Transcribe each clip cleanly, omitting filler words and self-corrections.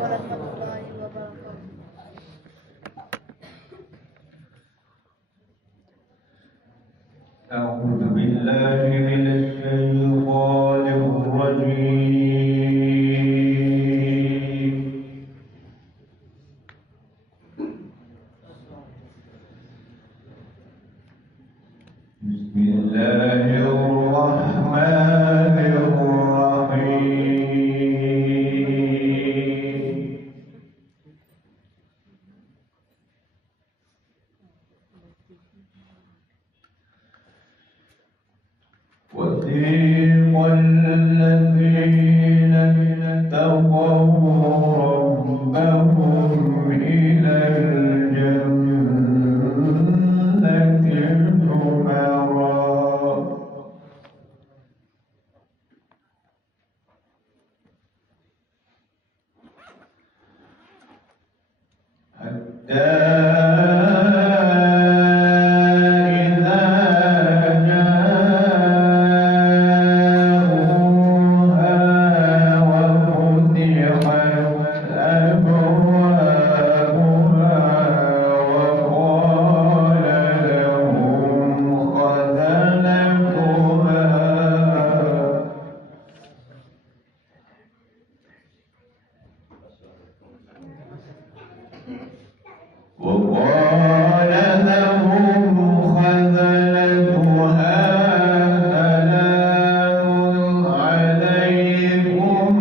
ورحمة الله وبركاته. أعوذ بالله من الشيطان الرجيم. بسم الله الرحمن الرحيم. وسيق الذين اتقوا ربهم إلى الجنة زمرا حتى وقال لهم خزنتها سلام عليكم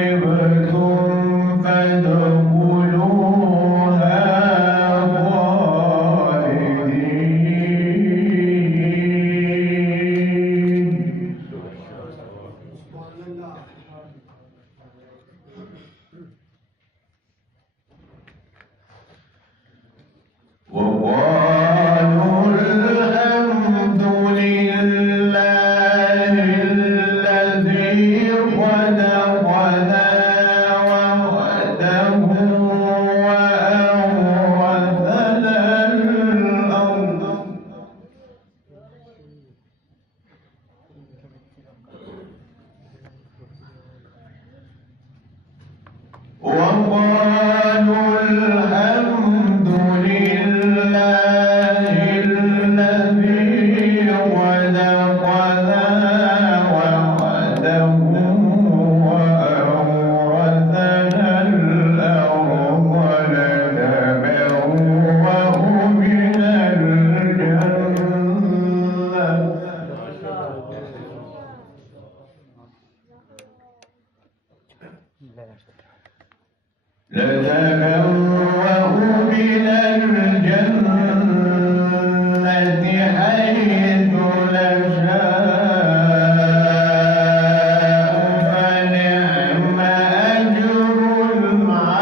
طبتم فادخلوها خالدين. وقالوا الحمد لله الذي صدقنا ووعده وأورثنا الأرض. وقالوا الحمد لله الذي صدقنا ووعده وأورثنا الأرض نتبوأ من الجنة حيث نشاء فنعم أجر العاملين.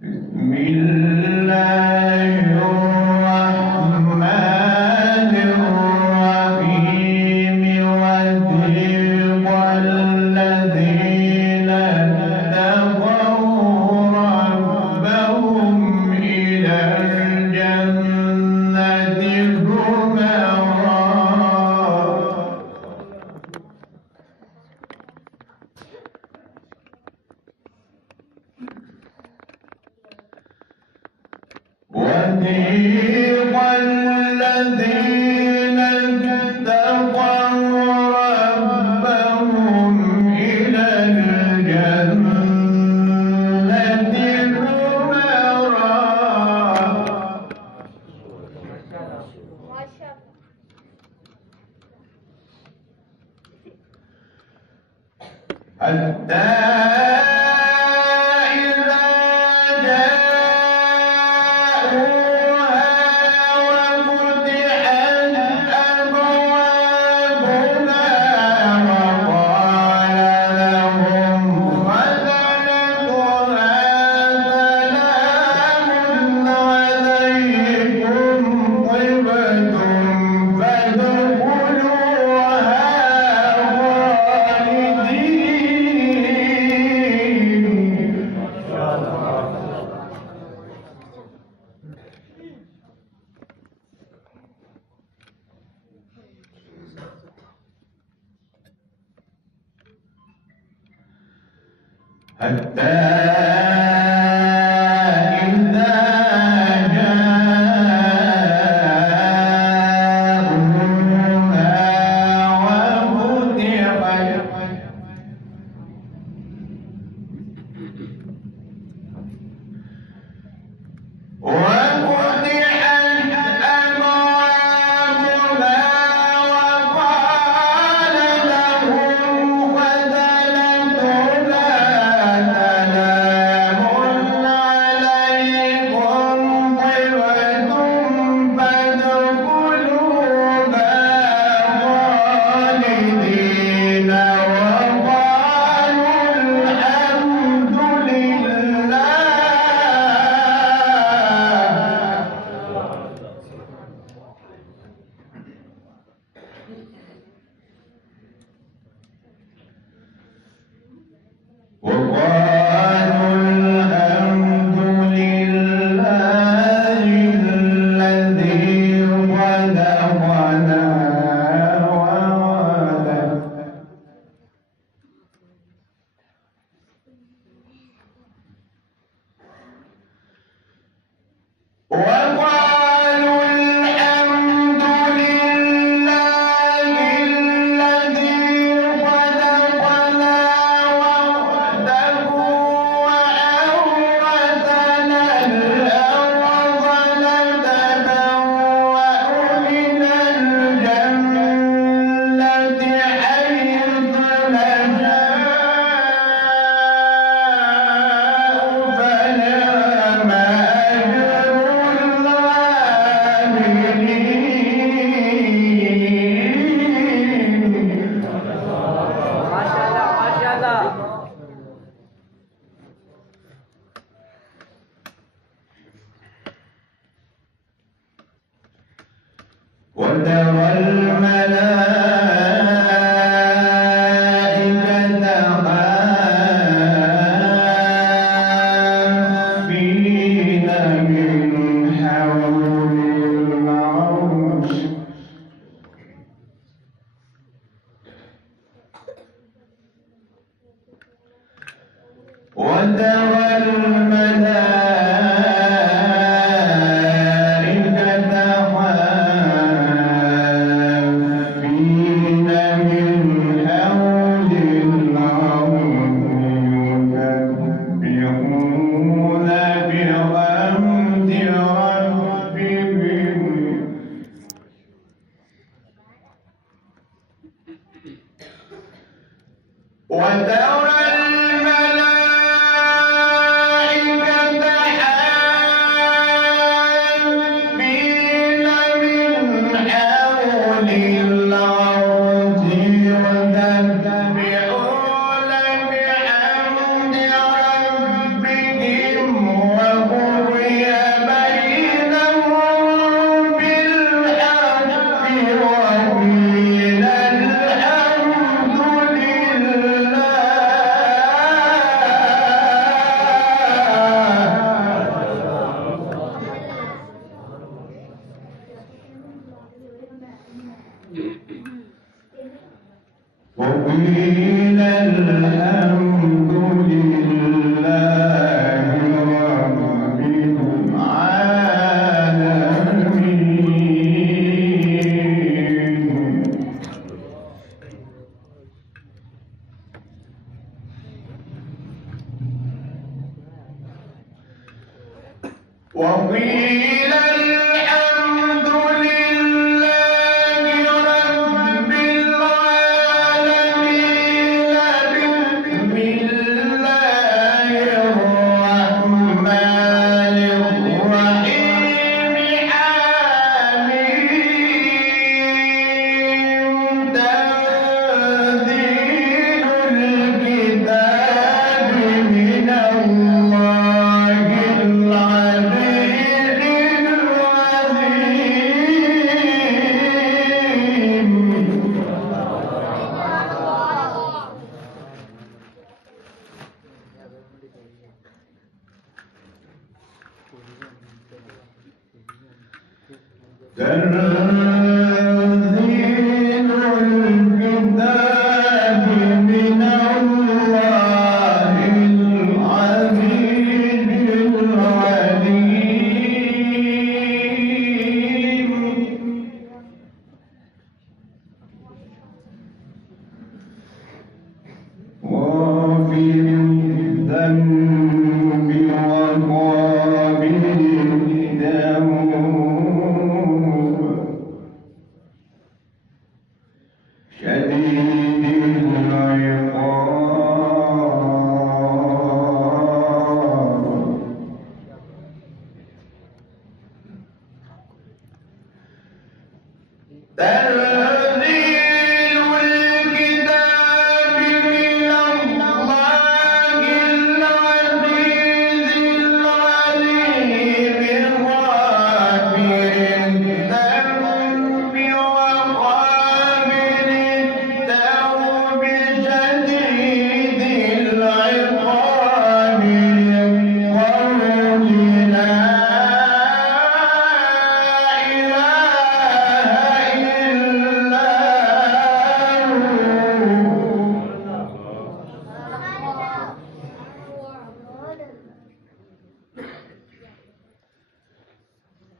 بسم الله الرحمن الرحيم. وسيق الذين اتقوا ربهم إلى الجنة زمرا وسيق الذين اتقوا ربهم إلى الجنة زمرا حتى إذا جاءوها حتى إذا جاءوها وفتحت أبوابها وقال لهم خزنتها سلام عليكم طبتم فادخلوها خالدين وقالوا الحمد لله. وقالوا الحمد لله الذي صدقنا وعده وقالوا الحمد لله الذي صدقنا وعده وأورثنا الأرض نتبوأ من الجنة حيث نشاء فنعم أجر العاملين. وترى الملائكة حافين من حول العرش وترى الملائكة حافين من حول العرش يسبحون بحمد ربهم وترى الملائكة حافين من حول العرش يسبحون بحمد ربهم وقضي بينهم بالحق وقيل الحمد لله. وقيل الحمد لله رب العالمين. وقيل الحمد لله رب العالمين. بسم الله الرحمن الرحيم. حميم تنزيل الكتاب من الله العزيز تنزيل الكتاب من الله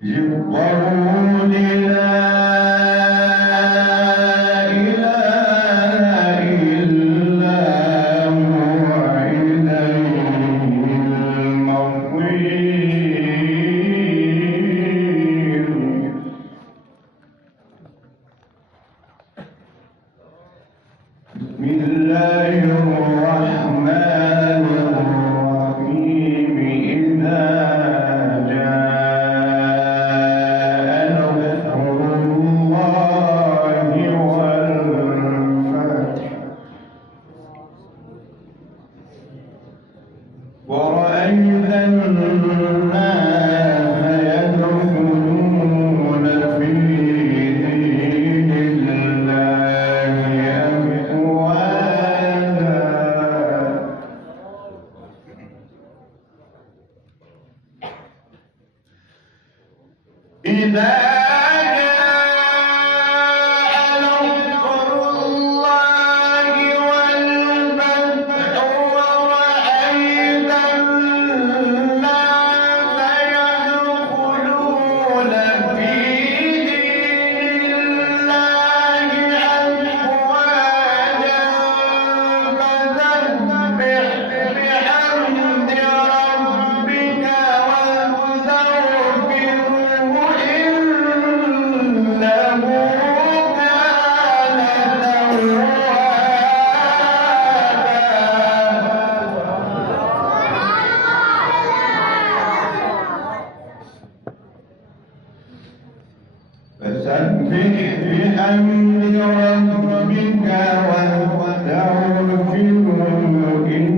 قول لا إله إلا هو إليه المصير. بسم الله الرحمن الرحيم. إذا جاء نصر الله والفتح ورأيت الناس يدخلون في دين الله أفواجا. إذا جاء نصر الله والفتح ورأيت الناس يدخلون في دين الله أفواجا فسبح بحمد ربك واستغفره إنه كان توابا. فسبح بحمد ربك واستغفره إنه كان